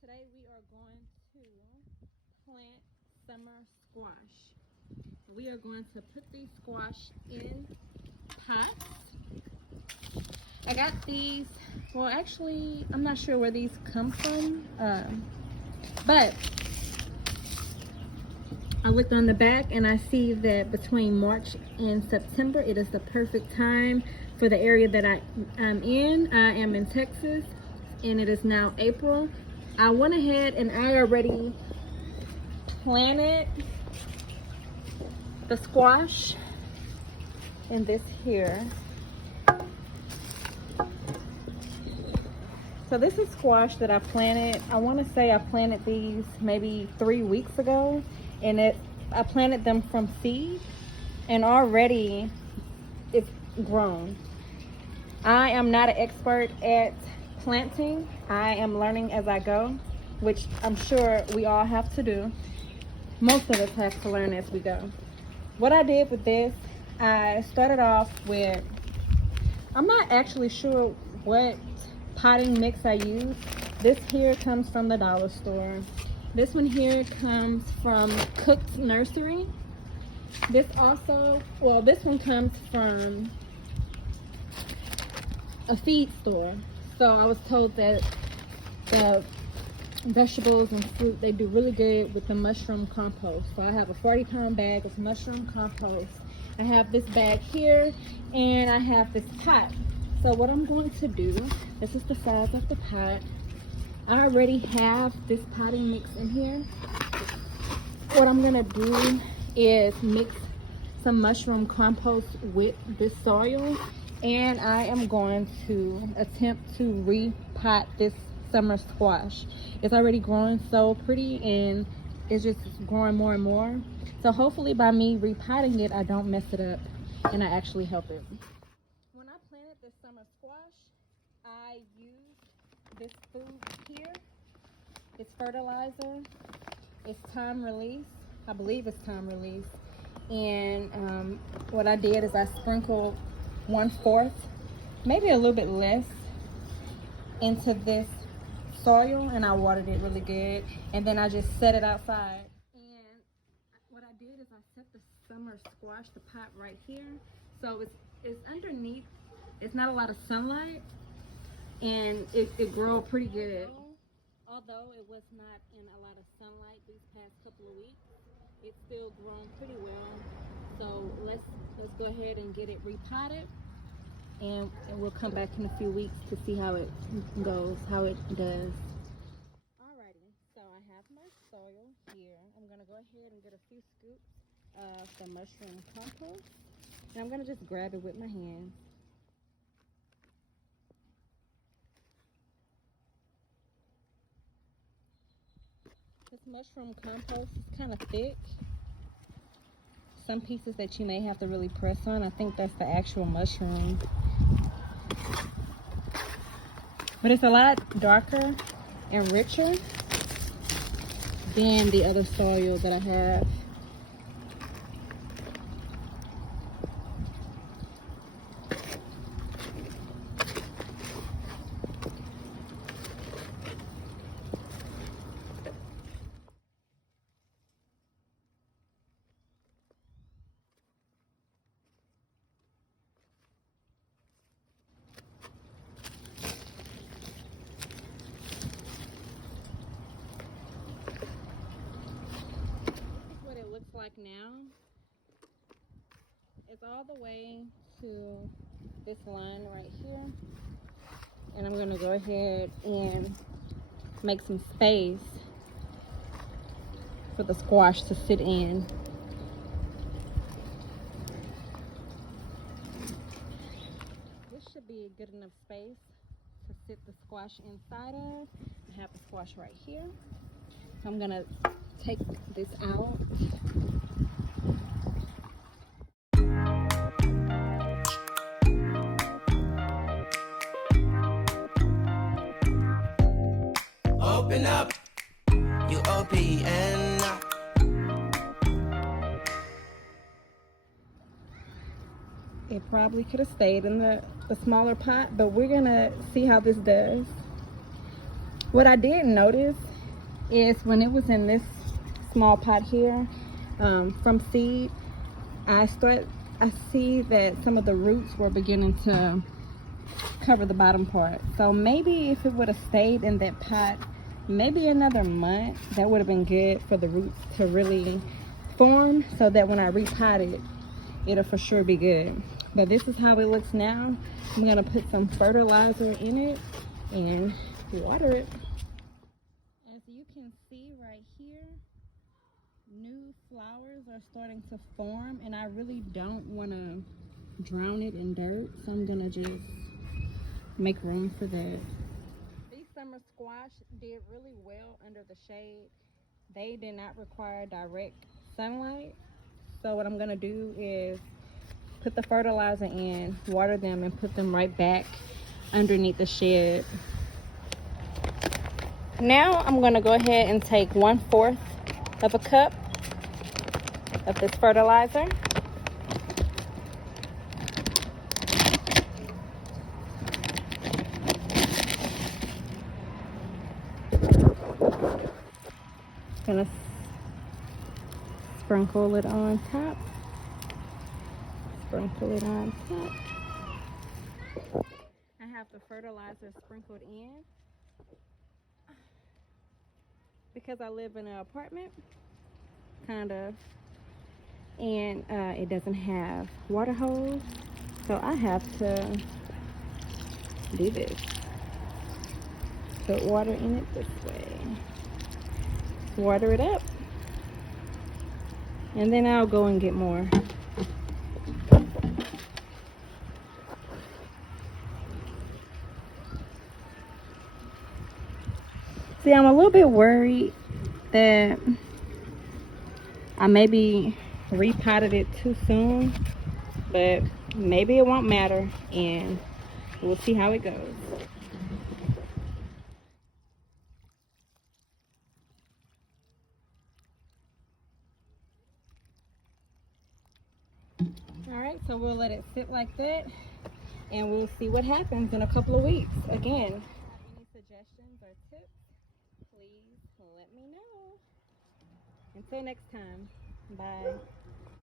Today we are going to plant summer squash. We are going to put these squash in pots. I got these, well actually I'm not sure where these come from, but I looked on the back and I see that between March and September it is the perfect time for the area that I'm in. I am in Texas and it is now April. I went ahead and I already planted the squash in this here. So this is squash that I planted. I want to say I planted these maybe 3 weeks ago, and I planted them from seed, and already it's grown. I am not an expert at planting. I am learning as I go, which I'm sure we all have to do. Most of us have to learn as we go. What I did with this, I started off with, I'm not actually sure what potting mix I use. This here comes from the dollar store. This one here comes from Cook's Nursery. This also, well, this one comes from a feed store. So I was told that the vegetables and fruit, they do really good with the mushroom compost. So I have a 40-pound bag of mushroom compost. I have this bag here, and I have this pot. So what I'm going to do, this is the size of the pot. I already have this potting mix in here. What I'm gonna do is mix some mushroom compost with this soil, and I am going to attempt to repot this summer squash. It's already growing so pretty and it's just growing more and more. So hopefully by me repotting it, I don't mess it up and I actually help it. When I planted this summer squash, I used this food here. It's fertilizer. It's time release. I believe it's time release. And what I did is I sprinkled 1/4, maybe a little bit less, into this soil, and I watered it really good, and then I just set it outside. And what I did is I set the summer squash, the pot right here, so it's underneath. It's not a lot of sunlight, and it grew pretty good. Although it was not in a lot of sunlight these past couple of weeks, it's still grown pretty well. So let's go ahead and get it repotted, and we'll come back in a few weeks to see how it goes, how it does. Alrighty, so I have my soil here. I'm gonna go ahead and get a few scoops of the mushroom compost, and I'm gonna just grab it with my hands. This mushroom compost is kind of thick. Some pieces that you may have to really press on, I think that's the actual mushroom. But it's a lot darker and richer than the other soil that I have. Like now, it's all the way to this line right here, and I'm gonna go ahead and make some space for the squash to sit in. This should be a good enough space to sit the squash inside of. I have the squash right here. I'm gonna take this out. Open up, you open up. It probably could have stayed in the smaller pot, but we're gonna see how this does. What I did notice is when it was in this small pot here, from seed, I see that some of the roots were beginning to cover the bottom part. So maybe if it would have stayed in that pot maybe another month, that would have been good for the roots to really form, so that when I repot it, it'll for sure be good. But this is how it looks now. I'm gonna put some fertilizer in it and water it. As you can see right here, new flowers are starting to form, and I really don't want to drown it in dirt, so I'm gonna just make room for that. These summer squash did really well under the shade. They did not require direct sunlight, so what I'm gonna do is put the fertilizer in, water them, and put them right back underneath the shed. Now I'm gonna go ahead and take 1/4 of a cup of this fertilizer. Gonna sprinkle it on top. Sprinkle it on top. I have the fertilizer sprinkled in because I live in an apartment, kind of, and it doesn't have water hose, so I have to do this. Put water in it this way. Water it up, and then I'll go and get more. See, I'm a little bit worried that I maybe repotted it too soon, but maybe it won't matter, and we'll see how it goes. Alright, so we'll let it sit like that, and we'll see what happens in a couple of weeks. Again, if you have any suggestions or tips, please let me know. Until next time, bye.